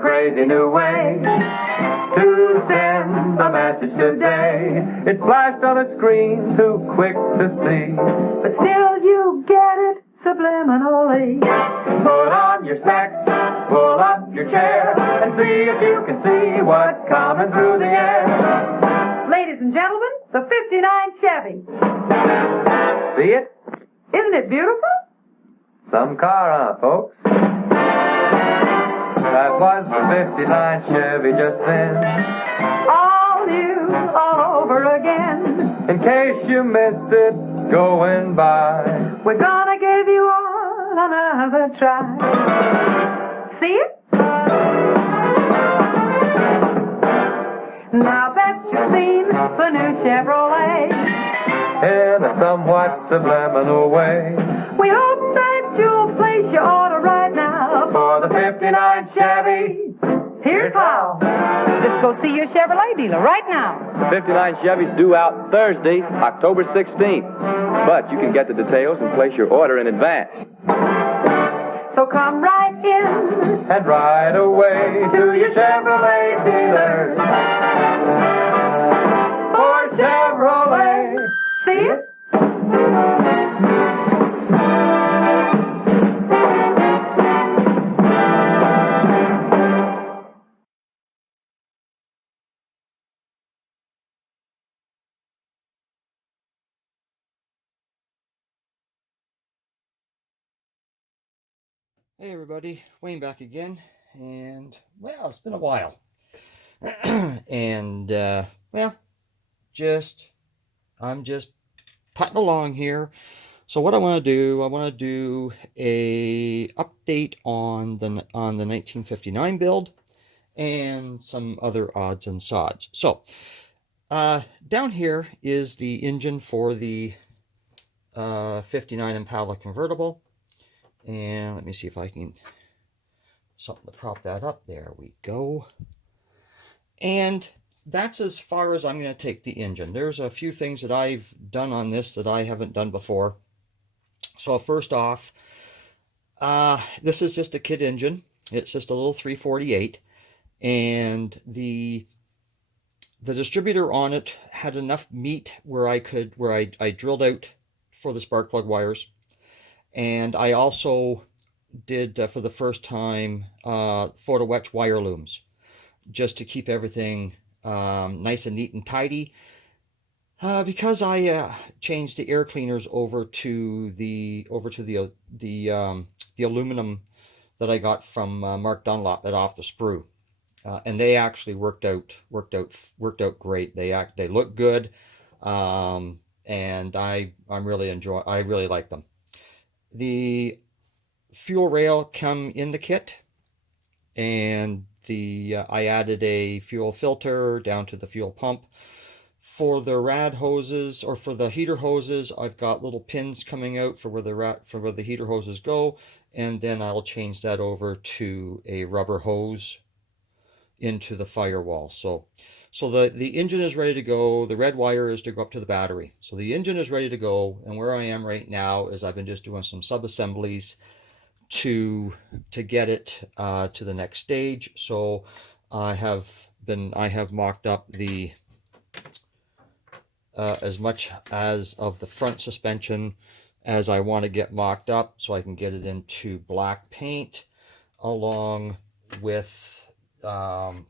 crazy new way to send a message today. It flashed on a screen too quick to see, but still you get it subliminally. Put on your specs, pull up your chair, and see if you can see what's coming through the air. Ladies and gentlemen, the 59 Chevy. See it? Isn't it beautiful? Some car, huh, folks? That was the 59 Chevy just then. All new, all over again. In case you missed it going by, We're gonna give you all another try. See it? Now that you've seen the new Chevrolet, in a somewhat subliminal way, we hope that you'll place your order right now for the 59 Chevy. Here's how. Just go see your Chevrolet dealer right now. 59 Chevy's due out Thursday, October 16th. But you can get the details and place your order in advance. So come right in And right away to your Chevrolet dealer. For Chevrolet. See it? Hey everybody, Wayne back again, and well, it's been a while. And well, I'm just putting along here. So what I want to do a update on the 1959 build and some other odds and sods. So down here is the engine for the 59 Impala convertible. And let me see if I can something to prop that up. There we go. And that's as far as I'm going to take the engine. There's a few things that I've done on this that I haven't done before. So first off, this is just a kit engine. It's just a little 348, and the distributor on it had enough meat where I drilled out for the spark plug wires. And I also did, for the first time, photo etch wire looms, just to keep everything nice and neat and tidy. Because I changed the air cleaners over to the aluminum that I got from Mark Dunlop at Off the Sprue, and they actually worked out great. They look good, and I really like them. The fuel rail come in the kit, and I added a fuel filter down to the fuel pump. For the rad hoses, or for the heater hoses, I've got little pins coming out for where the heater hoses go, and then I'll change that over to a rubber hose into the firewall. So the engine is ready to go. The red wire is to go up to the battery. So the engine is ready to go, and where I am right now is I've been just doing some sub-assemblies to get it to the next stage. So I have mocked up the as much as of the front suspension as I want to get mocked up, so I can get it into black paint, along with the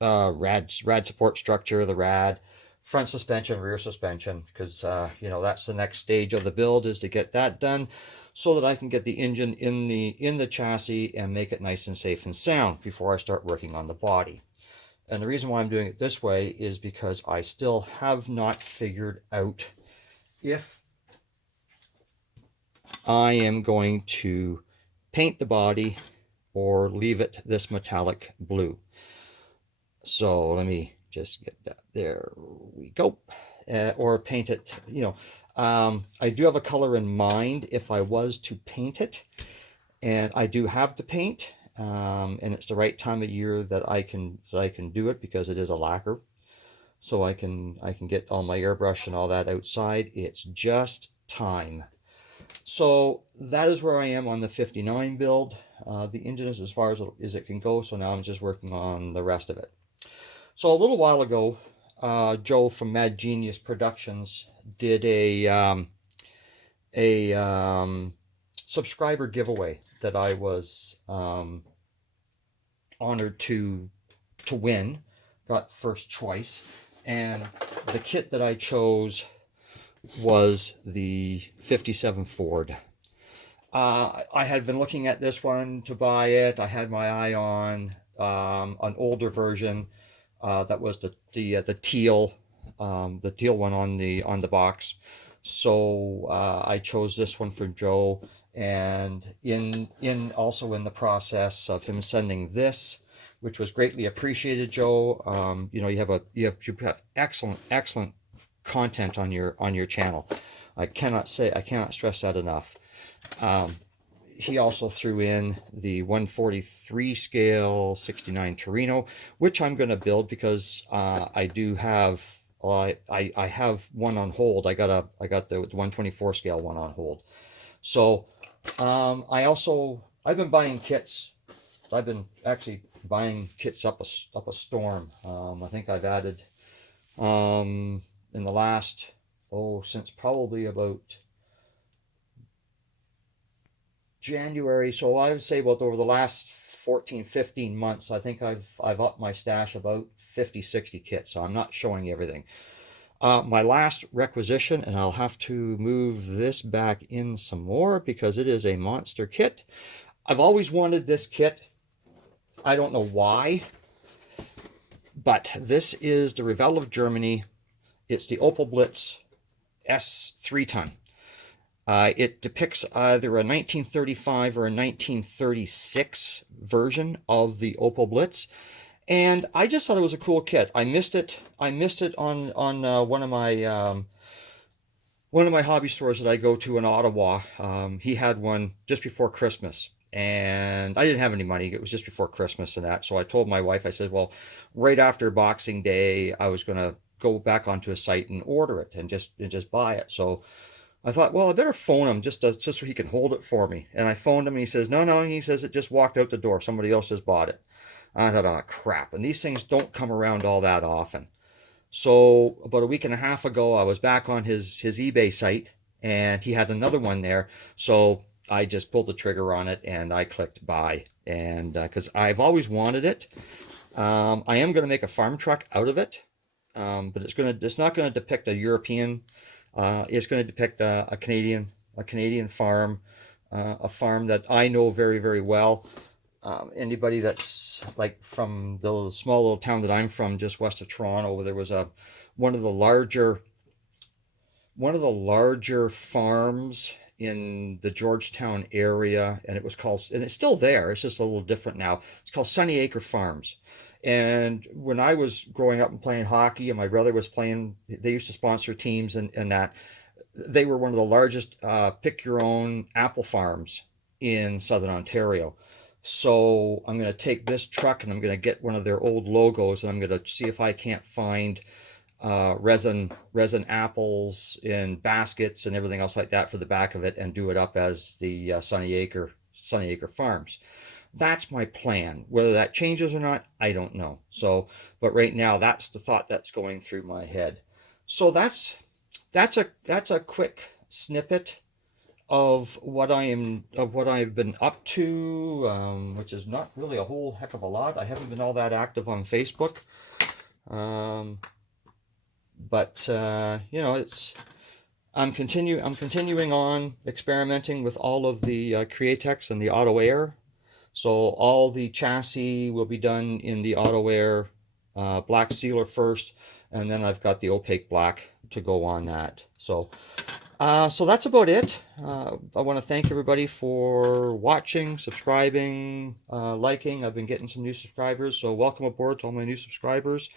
rad support structure, the rad, front suspension, rear suspension, because that's the next stage of the build, is to get that done so that I can get the engine in the chassis and make it nice and safe and sound before I start working on the body. And the reason why I'm doing it this way is because I still have not figured out if I am going to paint the body or leave it this metallic blue. So let me just get that. There we go. Or paint it, I do have a color in mind if I was to paint it, and I do have the paint, and it's the right time of year that I can do it, because it is a lacquer, so I can get all my airbrush and all that outside. It's just time. So that is where I am on the 59 build. The engine is as far as it can go, so now I'm just working on the rest of it. So a little while ago, Joe from Mad Genius Productions did a subscriber giveaway that I was honored to win. Got first choice, and the kit that I chose was the 57 Ford. I had been looking at this one to buy it. I had my eye on an older version that was the teal one on the box. So I chose this one for Joe, and also in the process of him sending this, which was greatly appreciated, Joe. You know, you have excellent content on your channel. I cannot stress that enough. He also threw in the 143 scale 69 Torino, which I'm going to build because I do have I have one on hold. I got the 124 scale one on hold. So I've been buying kits. I've been actually buying kits up a storm. I think I've added in the last since probably about January, so I would say about over the last 14-15 months, I think I've upped my stash about 50-60 kits, so I'm not showing everything. My last requisition, and I'll have to move this back in some more because it is a monster kit. I've always wanted this kit. I don't know why, but this is the Revell of Germany. It's the Opel Blitz S 3-ton. It depicts either a 1935 or a 1936 version of the Opel Blitz, and I just thought it was a cool kit. I missed it on one of my hobby stores that I go to in Ottawa. He had one just before Christmas, and I didn't have any money. It was just before Christmas and that, so I told my wife, I said, well, right after Boxing Day, I was going to go back onto a site and order it and just buy it. So I thought, well, I better phone him just so he can hold it for me. And I phoned him, and he says, no. He says it just walked out the door. Somebody else just bought it. And I thought, oh, crap. And these things don't come around all that often. So about a week and a half ago, I was back on his eBay site, and he had another one there. So I just pulled the trigger on it, and I clicked buy. And because I've always wanted it. I am going to make a farm truck out of it, but it's not going to depict a European. It's going to depict a Canadian farm, a farm that I know very, very well. Anybody that's like from the small little town that I'm from, just west of Toronto, there was one of the larger farms in the Georgetown area, and it's still there. It's just a little different now. It's called Sunny Acre Farms. And when I was growing up and playing hockey, and my brother was playing, they used to sponsor teams, and that they were one of the largest pick your own apple farms in Southern Ontario. So I'm going to take this truck, and I'm going to get one of their old logos, and I'm going to see if I can't find resin apples in baskets and everything else like that for the back of it, and do it up as the Sunny Acre Farms. That's my plan. Whether that changes or not, I don't know. So, but right now, that's the thought that's going through my head. So that's a quick snippet of what I've been up to, which is not really a whole heck of a lot. I haven't been all that active on Facebook, but you know, I'm continuing on experimenting with all of the Createx and the Auto Air. So all the chassis will be done in the Auto Air black sealer first, and then I've got the opaque black to go on that. So that's about it. I want to thank everybody for watching, subscribing, liking. I've been getting some new subscribers, so welcome aboard to all my new subscribers.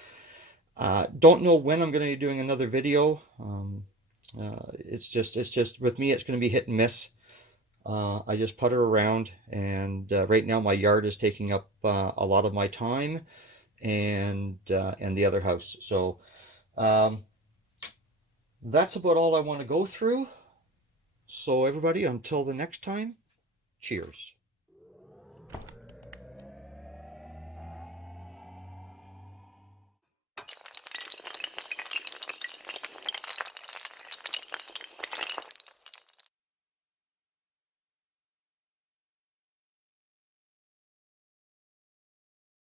Don't know when I'm going to be doing another video. It's just with me, it's going to be hit and miss. I just putter around, and right now my yard is taking up a lot of my time, and the other house. So that's about all I want to go through. So everybody, until the next time, cheers.